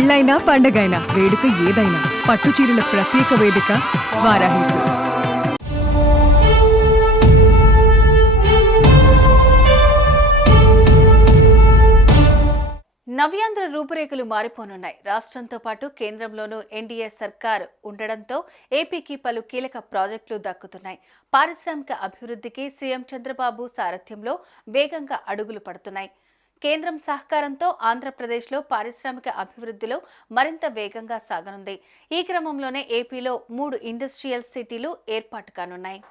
పెళ్ళైనా పండగైనా వేడుక ఏదైనా పట్టు చీరల ప్రత్యేక వేదిక వారాహి సిల్క్స్. నవ్యాంధ్ర రూపురేఖలు మారిపోనున్నాయి. రాష్ట్రంతో పాటు కేంద్రంలోనూ ఎన్డీఏ సర్కార్ ఉండడంతో ఏపీకి పలు కీలక ప్రాజెక్టులు దక్కుతున్నాయి. పారిశ్రామిక అభివృద్ధికి సీఎం చంద్రబాబు సారథ్యంలో వేగంగా అడుగులు పడుతున్నాయి. కేంద్రం సహకారంతో ఆంధ్రప్రదేశ్లో పారిశ్రామిక అభివృద్ధిలో మరింత వేగంగా సాగనుంది. ఈ క్రమంలోనే ఏపీలో 3 ఇండస్ట్రియల్ సిటీలు ఏర్పాటు కానున్నాయి.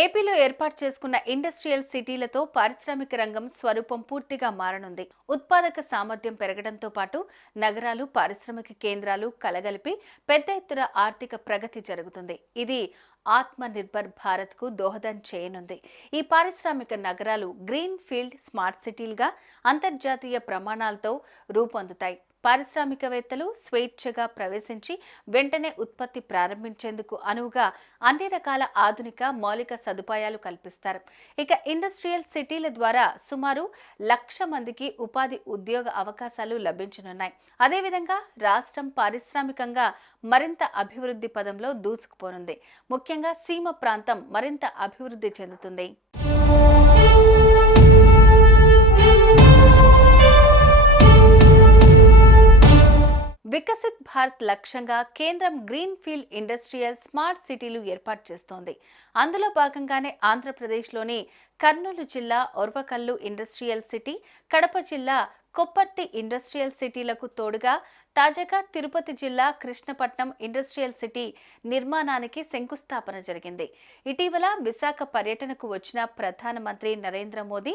ఏపీలో ఏర్పాటు చేసుకున్న ఇండస్ట్రియల్ సిటీలతో పారిశ్రామిక రంగం స్వరూపం పూర్తిగా మారనుంది. ఉత్పాదక సామర్థ్యం పెరగడంతో పాటు నగరాలు, పారిశ్రామిక కేంద్రాలు కలగలిపి పెద్ద ఎత్తున ఆర్థిక ప్రగతి జరుగుతుంది. ఇది ఆత్మ నిర్భర్ భారత్ కు దోహదం చేయనుంది. ఈ పారిశ్రామిక నగరాలు గ్రీన్ ఫీల్డ్ స్మార్ట్ సిటీలుగా అంతర్జాతీయ ప్రమాణాలతో రూపొందుతాయి. పారిశ్రామికవేత్తలు స్వేచ్ఛగా ప్రవేశించి వెంటనే ఉత్పత్తి ప్రారంభించేందుకు అనువుగా అన్ని రకాల ఆధునిక మౌలిక సదుపాయాలు కల్పిస్తారు. ఇక ఇండస్ట్రియల్ సిటీల ద్వారా సుమారు 1,00,000 మందికి ఉపాధి ఉద్యోగ అవకాశాలు లభించనున్నాయి. అదేవిధంగా రాష్ట్రం పారిశ్రామికంగా మరింత అభివృద్ధి పదంలో దూసుకుపోనుంది. ముఖ్యంగా సీమ ప్రాంతం మరింత అభివృద్ధి చెందుతుంది. వికసిత్ భారత్ లక్ష్యంగా కేంద్రం గ్రీన్ ఫీల్డ్ ఇండస్ట్రియల్ స్మార్ట్ సిటీలు ఏర్పాటు చేస్తోంది. అందులో భాగంగానే ఆంధ్రప్రదేశ్లోని కర్నూలు జిల్లా ఒర్వకల్లు ఇండస్ట్రియల్ సిటీ, కడప జిల్లా కొప్పర్తి ఇండస్ట్రియల్ సిటీలకు తోడుగా తాజాగా తిరుపతి జిల్లా కృష్ణపట్నం ఇండస్ట్రియల్ సిటీ నిర్మాణానికి శంకుస్థాపన జరిగింది. ఇటీవల విశాఖ పర్యటనకు వచ్చిన ప్రధానమంత్రి నరేంద్ర మోదీ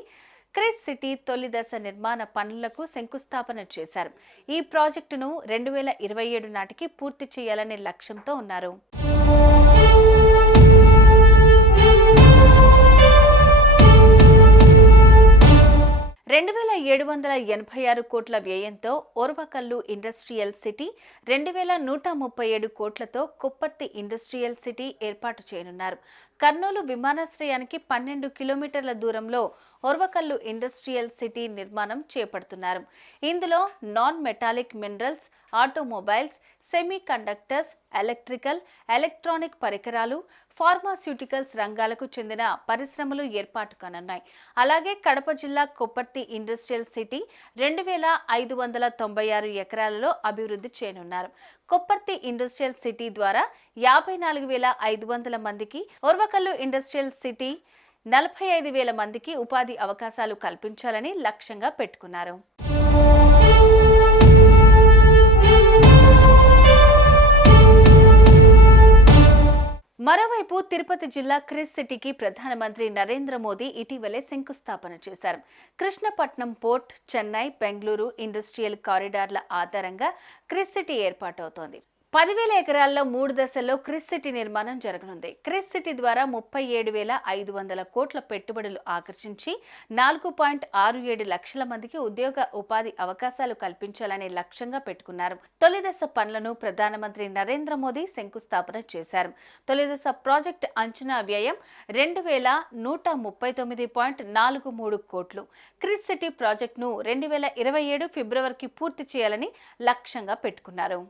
క్రిస్ సిటీ తొలి దశ నిర్మాణ పనులకు శంకుస్థాపన చేశారు. ఈ ప్రాజెక్టును 2027 నాటికి పూర్తి చేయాలనే లక్ష్యంతో ఉన్నారు. $2,786 కోట్ల వ్యయంతో ఓర్వకల్లు ఇండస్ట్రియల్ సిటీ, 2,137 కోట్లతో కొప్పర్తి ఇండస్ట్రియల్ సిటీ ఏర్పాటు చేయనున్నారు. కర్నూలు విమానాశ్రయానికి 12 కిలోమీటర్ల దూరంలో ఓర్వకల్లు ఇండస్ట్రియల్ సిటీ నిర్మాణం చేపడుతున్నారు. ఇందులో non metallic minerals, automobiles, semi conductors, electrical, electronic పరికరాలు, ఫార్మాస్యూటికల్స్ రంగాలకు చెందిన పరిశ్రమలు ఏర్పాటు కానున్నాయి. అలాగే కడప జిల్లా కొప్పర్తి ఇండస్ట్రియల్ సిటీ 2,596 ఎకరాలలో అభివృద్ధి చేయనున్నారు. కొప్పర్తి ఇండస్ట్రియల్ సిటీ ద్వారా 54,500 మందికి, ఓర్వకల్లు ఇండస్ట్రియల్ సిటీ 45,000 మందికి ఉపాధి అవకాశాలు కల్పించాలని లక్ష్యంగా పెట్టుకున్నారు. మరోవైపు తిరుపతి జిల్లా క్రిస్ సిటీకి ప్రధానమంత్రి నరేంద్ర మోదీ ఇటీవలే శంకుస్థాపన చేశారు. కృష్ణపట్నం పోర్ట్, చెన్నై, బెంగళూరు ఇండస్ట్రియల్ కారిడార్ల ఆధారంగా క్రిస్ సిటీ ఏర్పాటవుతోంది. 10,000 ఎకరాల్లో 3 దశల్లో క్రిస్ సిటీ నిర్మాణం జరగనుంది. క్రిస్ సిటీ ద్వారా 37,500 కోట్ల పెట్టుబడులు ఆకర్షించి 4.67 లక్షల మందికి ఉద్యోగ ఉపాధి అవకాశాలు కల్పించాలనే లక్ష్యంగా పెట్టుకున్నారు. తొలి దశ పనులను ప్రధానమంత్రి నరేంద్ర మోదీ శంకుస్థాపన చేశారు. తొలి దశ ప్రాజెక్టు అంచనా వ్యయం 2,139.43 కోట్లు. క్రిస్ సిటీ ప్రాజెక్టును 2027 ఫిబ్రవరికి పూర్తి చేయాలని లక్ష్యంగా పెట్టుకున్నారు.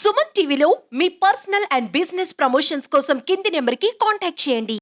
సుమన్ టీవీలో మీ పర్సనల్ అండ్ బిజినెస్ ప్రమోషన్స్ కోసం కింది నెంబర్కి కాంటాక్ట్ చేయండి.